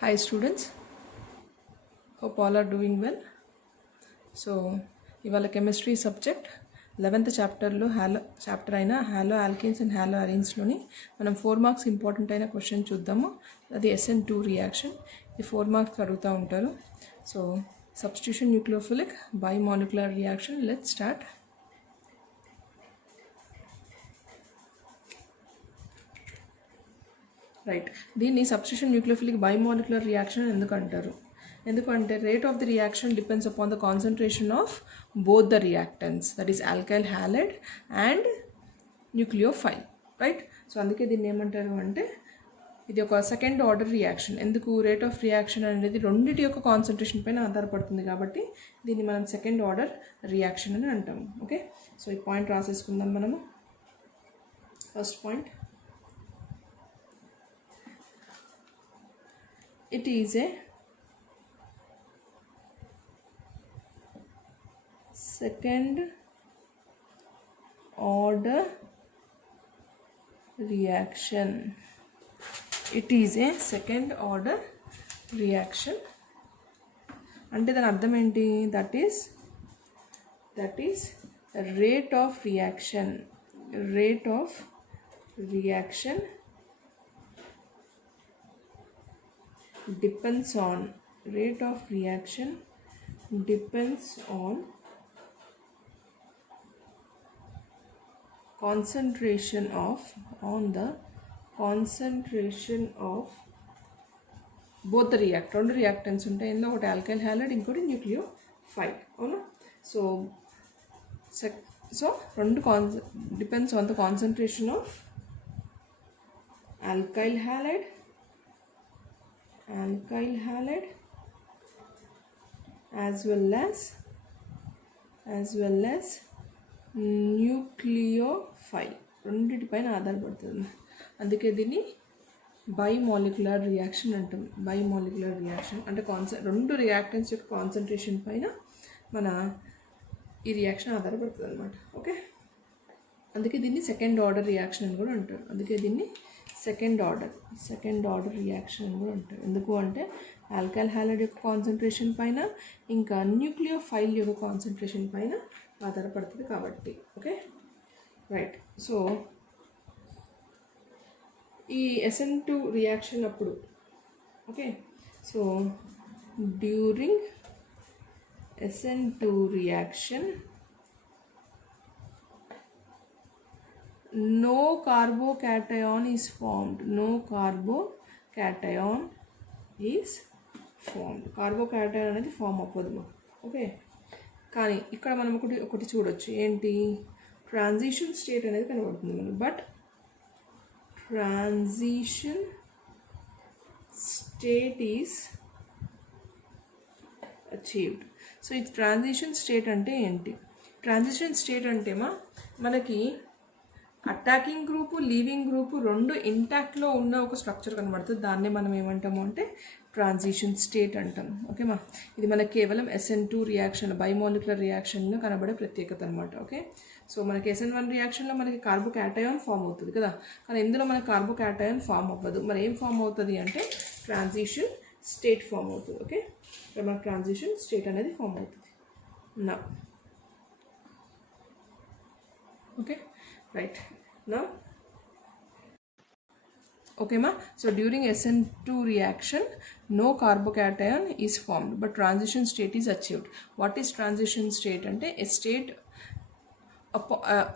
Hi students, hope all are doing well. So ఇవాళ chemistry subject 11th చాప్టర్లో chapter అయిన hollow alkynes and hollow అరీన్స్లోని మనం 4 marks important అయిన question చూద్దాము. అది SN2 రియాక్షన్. ఈ 4 మార్క్స్ అడుగుతూ ఉంటారు. So substitution nucleophilic bimolecular reaction. Let's start. Right, దీన్ని సబ్స్టిట్యూషన్ న్యూక్లియోఫిలిక్ బైమాలిక్యులర్ రియాక్షన్ ఎందుకు అంటారు? ఎందుకంటే rate of the reaction depends upon the concentration of both the reactants, that is alkyl halide and nucleophile. Right, so అందుకే దీన్ని ఏమంటారు అంటే ఇది ఒక సెకండ్ ఆర్డర్ రియాక్షన్. ఎందుకు? రేట్ ఆఫ్ రియాక్షన్ అనేది రెండింటి యొక్క కాన్సన్ట్రేషన్ పైన ఆధారపడుతుంది కాబట్టి దీన్ని మనం సెకండ్ ఆర్డర్ రియాక్షన్ అని అంటాము. ఓకే, సో ఈ పాయింట్ రాసేసుకుందాం మనము. First point, it is a second order reaction. It is a second order reaction. అంటే దాని అర్థం ఏంటి? That is rate of reaction depends on concentration of both the రెండు reactants ఉంటాయి. ఇందులో ఒకటి ఆల్కైల్ హ్యాలైడ్, ఇంకోటి న్యూక్లియోఫైల్. అవునా? సో రెండు depends on the concentration of alkyl halide as well as nucleophile రెండింటిపైన ఆధారపడుతుంది. అందుకే దీన్ని బైమాలిక్యులర్ రియాక్షన్ అంటాం. బైమాలిక్యులర్ రియాక్షన్ అంటే రెండు రియాక్టెంట్స్ యొక్క కాన్సన్ట్రేషన్ పైన మన ఈ రియాక్షన్ ఆధారపడుతుంది అనమాట. ఓకే, అందుకే దీన్ని సెకండ్ ఆర్డర్ రియాక్షన్ అని కూడా అంటారు. అందుకే దీన్ని సెకండ్ ఆర్డర్ రియాక్షన్ అని కూడా అంటారు. ఎందుకు అంటే ఆల్కైల్ హ్యాలైడ్ యొక్క కాన్సన్ట్రేషన్ పైన ఇంకా న్యూక్లియోఫైల్ యొక్క కాన్సన్ట్రేషన్ పైన ఆధారపడుతుంది కాబట్టి. Okay, right. సో ఈ SN2 రియాక్షన్ అప్పుడు, okay, so during SN2 reaction no carbocation is formed. Carbocation అనేది ఫామ్ అవ్వదు. ఓకే, కానీ ఇక్కడ మనం ఒకటి చూడొచ్చు. ఏంటి? ట్రాన్సిషన్ స్టేట్ అనేది కనబడుతుంది మనకు. But transition state is achieved. So ఈ ట్రాన్సిషన్ స్టేట్ అంటే ఏంటి? ట్రాన్సిషన్ స్టేట్ అంటేమా మనకి అటాకింగ్ గ్రూపు, లీవింగ్ గ్రూపు రెండు ఇంటాక్ట్లో ఉన్న ఒక స్ట్రక్చర్ కనబడుతుంది. దాన్నే మనం ఏమంటాము అంటే ట్రాన్సిషన్ స్టేట్ అంటాం. ఓకేమా, ఇది మనకి కేవలం SN2 రియాక్షన్ బైమాలిక్యులర్ రియాక్షన్లో కనబడే ప్రత్యేకత అనమాట. ఓకే, సో మనకి SN1 రియాక్షన్లో మనకి కార్బోకాటయాన్ ఫామ్ అవుతుంది కదా, కానీ ఇందులో మనకి కార్బోకాటయాన్ ఫామ్ అవ్వదు. మరి ఏం ఫామ్ అవుతుంది అంటే ట్రాన్సిషన్ స్టేట్ ఫామ్ అవుతుంది. ఓకే, ఇక్కడ మనకి ట్రాన్సిషన్ స్టేట్ అనేది ఫామ్ అవుతుంది. నా okay, right. Now, okay ma, so during SN2 reaction no carbocation is formed but transition state is achieved. What is transition state? Ante a state,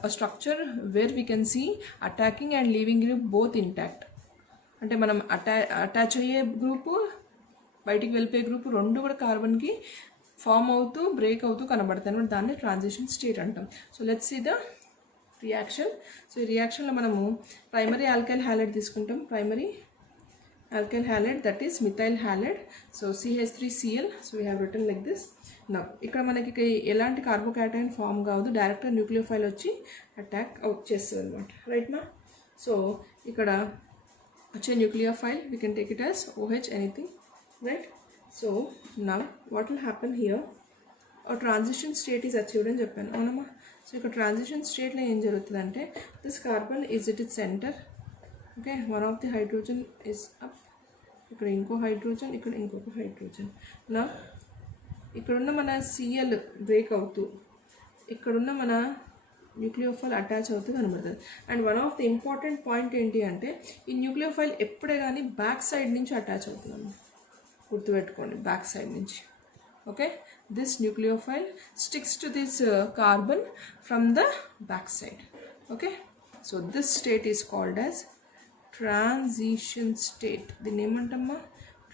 a structure where we can see attacking and leaving group both intact. అంటే మనం attach అయ్యే group, బయటికి వెళ్ళిపోయే group రెండు కూడా కార్బన్కి form అవుతూ break అవుతూ కనబడతాయి అనమాట. దాన్ని ట్రాన్సిషన్ స్టేట్ అంటాం. So let's see the reaction. So ఈ రియాక్షన్లో మనము ప్రైమరీ ఆల్కైల్ హ్యాలైడ్ తీసుకుంటాం. Primary alkyl halide that is methyl halide. So CH3Cl. So we have written like this. నా ఇక్కడ మనకి ఎలాంటి కార్బోకాటయాన్ ఫామ్ కావద్దు, డైరెక్ట్గా న్యూక్లియోఫైల్ వచ్చి అటాక్ అవుట్ చేస్తుంది అనమాట. రైట్ మా? సో ఇక్కడ వచ్చే nucleophile we can take it as OH anything. Right, so నా what will happen here? Transition state is achieved అని చెప్పాను. అవునమ్మా? సో ఇక్కడ ట్రాన్సిషన్ స్టేట్లో ఏం జరుగుతుందంటే this carbon is it is center. Okay, one of the hydrogen is up ఇక్కడ ఇంకో హైడ్రోజన్, ఇక్కడ ఇంకొక హైడ్రోజన్. నా ఇక్కడున్న మన సిఎల్ బ్రేక్ అవుతూ ఇక్కడున్న మన న్యూక్లియోఫైల్ అటాచ్ అవుతూ కనబడుతుంది. And one of the important point ఏంటి అంటే ఈ న్యూక్లియోఫైల్ ఎప్పుడే కానీ బ్యాక్ సైడ్ నుంచి అటాచ్ అవుతుంది, గుర్తుపెట్టుకోండి, బ్యాక్ సైడ్ నుంచి. Okay, this nucleophile sticks to this carbon from the back side. Okay, so this state is called as transition state. దీన్ని ఏమంటామా?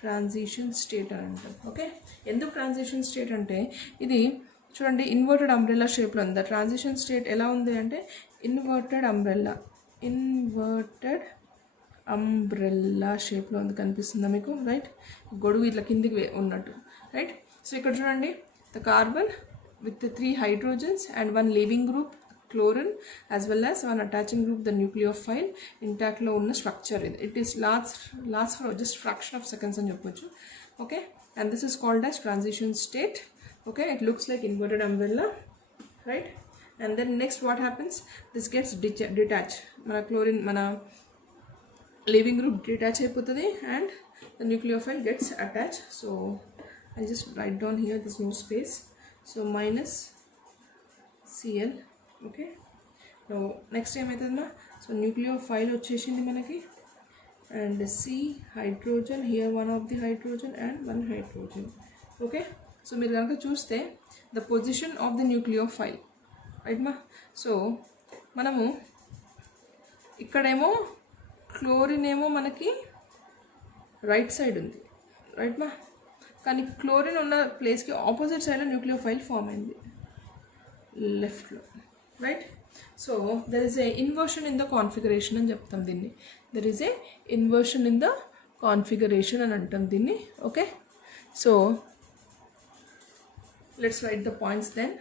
ట్రాన్సిషన్ స్టేట్ అని అంటాం. ఓకే, ఎందుకు ట్రాన్సిషన్ స్టేట్ అంటే ఇది చూడండి ఇన్వర్టెడ్ అంబ్రెల్లా షేప్లో ఉంది. ట్రాన్సిషన్ స్టేట్ ఎలా ఉంది అంటే ఇన్వర్టెడ్ అంబ్రెల్లా షేప్లో ఉంది, కనిపిస్తుందా మీకు? రైట్, గొడుగు ఇట్లా కిందికి ఉన్నట్టు. రైట్, సో ఇక్కడ చూడండి the carbon with 3 hydrogens and 1 leaving group chlorine as well as 1 attaching group the nucleophile intact లో ఉన్న స్ట్రక్చర్ ఇది. It is lost for just fraction of seconds అని చెప్పొచ్చు. Okay, and this is called as transition state. Okay, it looks like inverted umbrella. Right, and then next what happens, this gets detach. మన chlorine మన leaving group detach అయిపోతుంది and the nucleophile gets attach. So I just write down here this no space. So minus Cl. Okay, next ఏమవుతుందమ్మా? So nucleophile వచ్చేసింది మనకి and C hydrogen, here 1 of the hydrogen and 1 hydrogen. Okay, so మీరు కనుక చూస్తే the position of the nucleophile, right మా? So మనము ఇక్కడేమో chlorine ఏమో మనకి రైట్ సైడ్ ఉంది, రైట్ మా? కానీ క్లోరిన్ ఉన్న ప్లేస్కి ఆపోజిట్ సైడ్లో న్యూక్లియోఫైల్ ఫామ్ అయింది, లెఫ్ట్లో. Right, so there is a inversion in the configuration అని చెప్తాం దీన్ని. There is a inversion in the configuration అని అంటాం దీన్ని. Okay, so let's write the points then.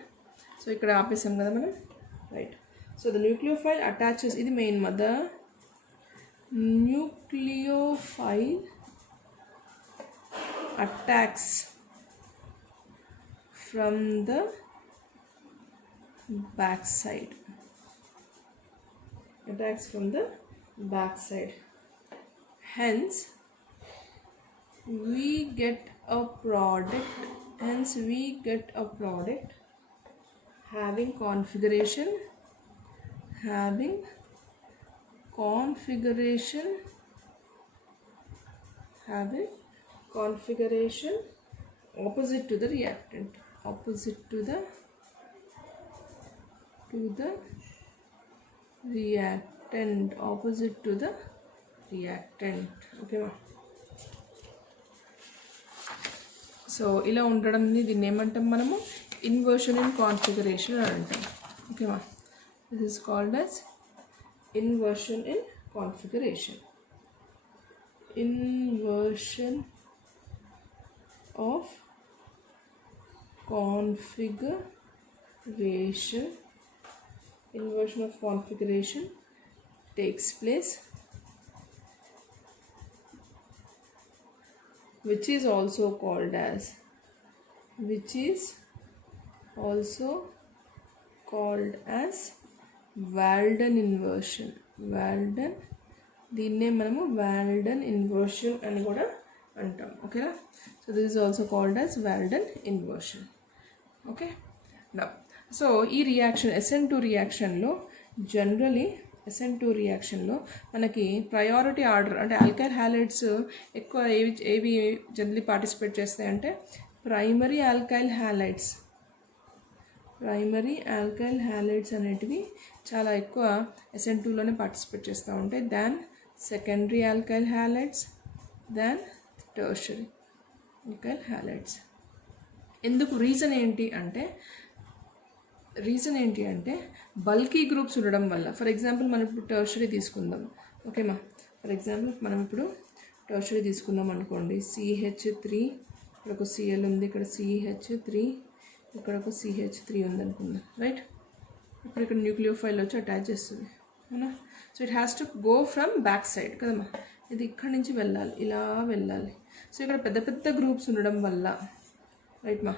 So ఇక్కడ ఆపేసాం కదా మనం. Right, so the nucleophile attaches, ఇది main mother nucleophile attacks from the backside. Hence we get a product having configuration opposite to the reactant, opposite to the reactant. Okay ma? So ఇలా ఉండడం దీన్ని ఏమంటాం మనము? ఇన్వర్షన్ ఇన్ కాన్ఫిగరేషన్ అని అంటాం. ఓకేమా? This is called as inversion in configuration. Inversion of configuration takes place, which is also called as Walden inversion. దీన్నే మనము వాల్డన్ ఇన్వర్షన్ అని కూడా అంటాం. ఓకేనా? So this is also called as Walden inversion. Okay, so ఈ రియాక్షన్ SN2 రియాక్షన్లో generally మనకి priority order అంటే ఆల్కైల్ హ్యాలైడ్స్ ఎక్కువ ఏవి జనరలీ పార్టిసిపేట్ చేస్తాయంటే ప్రైమరీ ఆల్కైల్ హ్యాలైడ్స్ అనేటివి చాలా ఎక్కువ SN2లోనే పార్టిసిపేట్ చేస్తూ ఉంటాయి than secondary alkyl halides, than tertiary alkyl halides. ఎందుకు? రీజన్ ఏంటి అంటే బల్కీ గ్రూప్స్ ఉండడం వల్ల. ఫర్ ఎగ్జాంపుల్ మనం ఇప్పుడు టెర్షరీ తీసుకుందాం. ఓకేమా? ఫర్ ఎగ్జాంపుల్ మనం ఇప్పుడు టెర్షరీ తీసుకుందాం అనుకోండి. CH3, ఇక్కడ ఒక Cl ఉంది, ఇక్కడ CH3, ఇక్కడ ఒక CH3 ఉంది అనుకుందాం. రైట్, ఇప్పుడు ఇక్కడ న్యూక్లియోఫైల్ వచ్చి అటాచ్ చేస్తుంది, అవునా? So it has to go from back side కదమ్మా. ఇది ఇక్కడి నుంచి వెళ్ళాలి, ఇలా వెళ్ళాలి. సో ఇక్కడ పెద్ద పెద్ద గ్రూప్స్ ఉండడం వల్ల, రైట్ మా,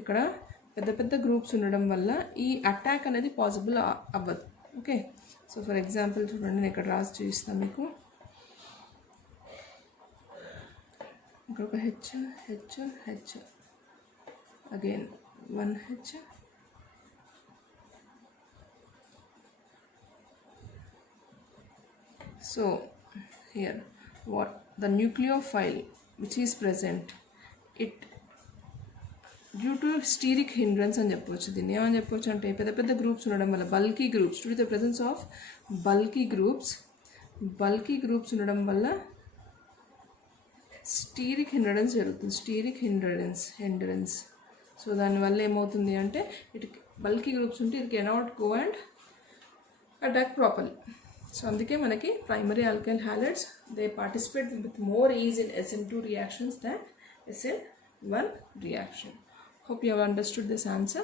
ఇక్కడ పెద్ద పెద్ద గ్రూప్స్ ఉండడం వల్ల ఈ అటాక్ అనేది పాసిబుల్ అవ్వదు. ఓకే, సో ఫర్ ఎగ్జాంపుల్ చూడండి, నేను ఇక్కడ రాసి చూపిస్తాను మీకు. ఇక్కడ ఒక H H H again 1 H. So here what the nucleophile which is present, it due to steric hindrance అని చెప్పవచ్చు. దీన్ని ఏమని చెప్పవచ్చు అంటే పెద్ద పెద్ద గ్రూప్స్ ఉండడం వల్ల, bulky groups, due to the presence of bulky groups ఉండడం వల్ల స్టీరిక్ హిండ్రడెన్స్ జరుగుతుంది. స్టీరిక్ హిండ్రడెన్స్. సో దానివల్ల ఏమవుతుంది అంటే ఇట్ బల్కీ గ్రూప్స్ ఉంటే it cannot go and attack properly. So అందుకే మనకి primary alkyl halides they participate with more is in SN2 reactions than SN1 reaction. Hope you have understood this answer.